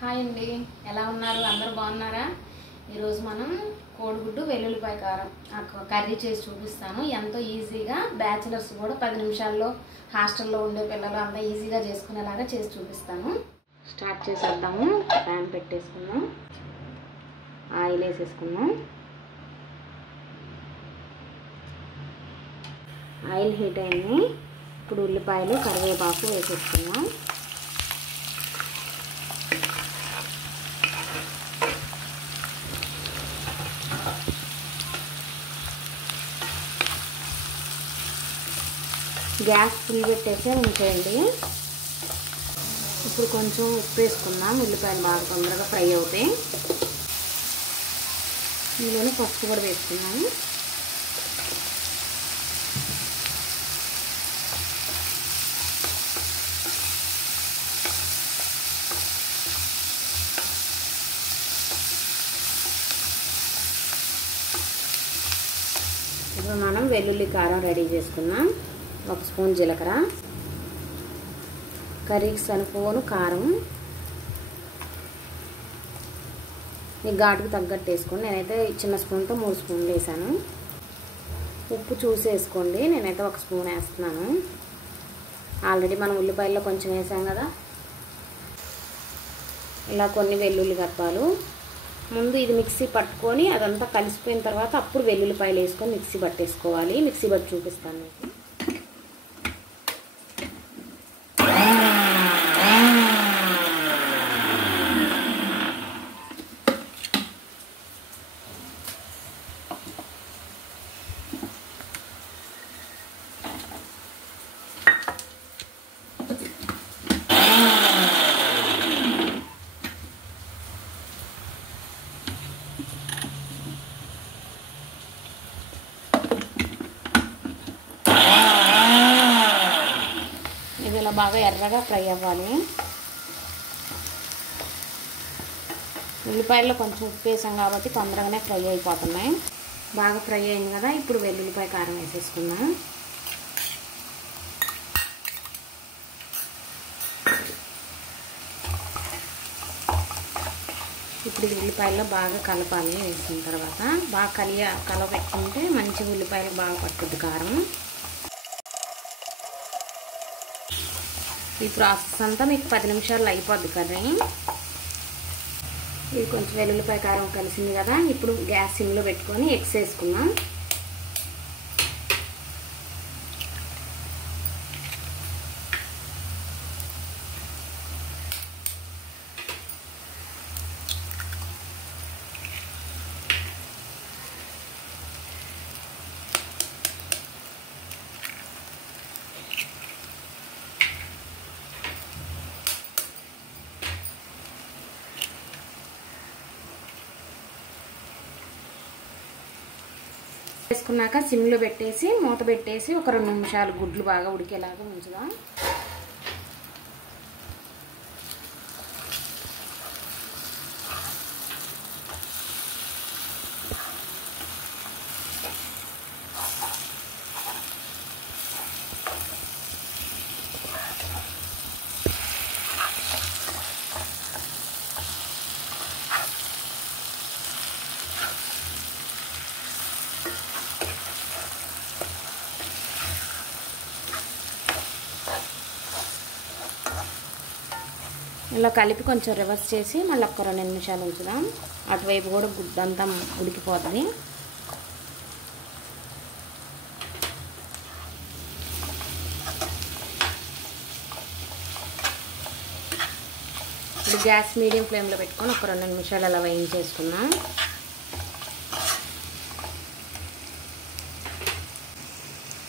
Hi అండి, ఎలా ఉన్నారు? అందరూ బాగున్నారా? ఈరోజు మనం కోడిగుడ్డు వెల్లుల్లిపాయ కారం కర్రీ చేసి చూపిస్తాను. ఎంతో ఈజీగా బ్యాచిలర్స్ కూడా 10 నిమిషాల్లో హాస్టల్లో ఉండే పిల్లలు అంతా ఈజీగా చేసుకునేలాగా చేసి చూపిస్తాను. స్టార్ట్ చేసేద్దాము. ప్యాన్ పెట్టేసుకుందాం, ఆయిల్ వేసేసుకుందాం. ఆయిల్ హీట్ అయింది. ఇప్పుడు ఉల్లిపాయలు కరివేపాకు వేసేసుకుందాం. గ్యాస్ ఫుల్ పెట్టేసి ఉంచేయండి. ఇప్పుడు కొంచెం ఉప్పు వేసుకుందాం. ఉల్లిపాయలు బాగా తొందరగా ఫ్రై అవుతాయి. ఇందులోనే పసుపు కూడా వేసుకున్నాము. ఇప్పుడు మనం వెల్లుల్లి కారం రెడీ చేసుకున్నాం. 1 స్పూన్ జీలకర్ర, కర్రీకి సరిపోను కారం, మీ ఘాటుకు తగ్గట్టు వేసుకోండి. నేనైతే చిన్న స్పూన్తో 3 స్పూన్లు వేసాను. ఉప్పు చూసి వేసుకోండి. నేనైతే 1 స్పూన్ వేస్తున్నాను. ఆల్రెడీ మనం ఉల్లిపాయల్లో కొంచెం వేసాం కదా. ఇలా కొన్ని వెల్లుల్లి గప్పాలు. ముందు ఇది మిక్సీ పట్టుకొని అదంతా కలిసిపోయిన తర్వాత అప్పుడు వెల్లుల్లిపాయలు వేసుకొని మిక్సీ పట్టేసుకోవాలి. మిక్సీ పట్టి చూపిస్తాను మీకు. ఇలా బాగా ఎర్రగా ఫ్రై అవ్వాలి. ఉల్లిపాయల్లో కొంచెం ఉప్పు వేసాం కాబట్టి తొందరగానే ఫ్రై అయిపోతున్నాయి. బాగా ఫ్రై అయింది కదా. ఇప్పుడు వెల్లుల్లిపాయ కారం వేసేసుకుందాం. ఇప్పుడు ఉల్లిపాయల్లో బాగా కలపాలి. వేసిన తర్వాత బాగా కలపెట్టుకుంటే మంచి ఉల్లిపాయలు బాగా పట్టుద్ది కారం. ఈ ప్రాసెస్ అంతా మీకు 10 నిమిషాల్లో అయిపోద్ది కర్రీ. ఇది కొంచెం వెల్లుల్లిపాయ కారం కలిసింది కదా. ఇప్పుడు గ్యాస్ సిమ్లో పెట్టుకొని ఎగ్స్ వేసుకుందాం. వేసుకున్నాక సిమ్లో పెట్టేసి మూత పెట్టేసి ఒక 2 నిమిషాలు గుడ్లు బాగా ఉడికేలాగా ఉంచుదాం. ఇలా కలిపి కొంచెం రివర్స్ చేసి మళ్ళీ ఒక 2 నిమిషాలు ఉంచుదాం. అటువైపు కూడా గుడ్డంతా ఉడికిపోతుంది. ఇప్పుడు గ్యాస్ మీడియం ఫ్లేమ్లో పెట్టుకొని ఒక 2 నిమిషాలు అలా వేయించేసుకుందాం.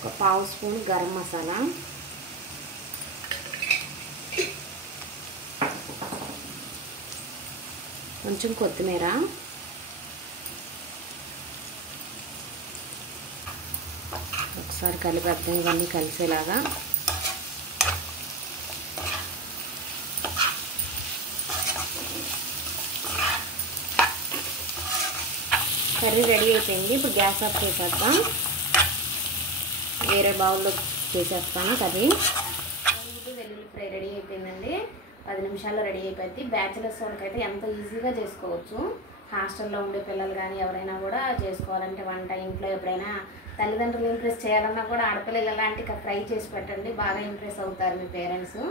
ఒక 1/2 స్పూన్ గరం మసాలా, కొంచెం కొత్తిమీర, ఒకసారి కలిపేద్దాం ఇవన్నీ కలిసేలాగా. కర్రీ రెడీ అయిపోయింది. ఇప్పుడు గ్యాస్ ఆఫ్ చేసేద్దాం. వేరే బౌల్లో చేసేస్తాను కర్రీ. వెల్లుల్లి ఫ్రై రెడీ అయిపోయిందండి. 10 నిమిషాల్లో రెడీ అయిపోద్ది. బ్యాచిలర్స్ వాళ్ళకైతే ఎంతో ఈజీగా చేసుకోవచ్చు. హాస్టల్లో ఉండే పిల్లలు కానీ ఎవరైనా కూడా చేసుకోవాలంటే వంట ఇంట్లో ఎప్పుడైనా తల్లిదండ్రులు ఇంప్రెస్ చేయాలన్నా కూడా ఆడపిల్లలు అలాంటి ఫ్రై చేసి పెట్టండి, బాగా ఇంప్రెస్ అవుతారు మీ పేరెంట్స్.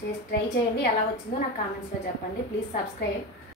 చేసి ట్రై చేయండి, ఎలా వచ్చిందో నాకు కామెంట్స్లో చెప్పండి. Please subscribe.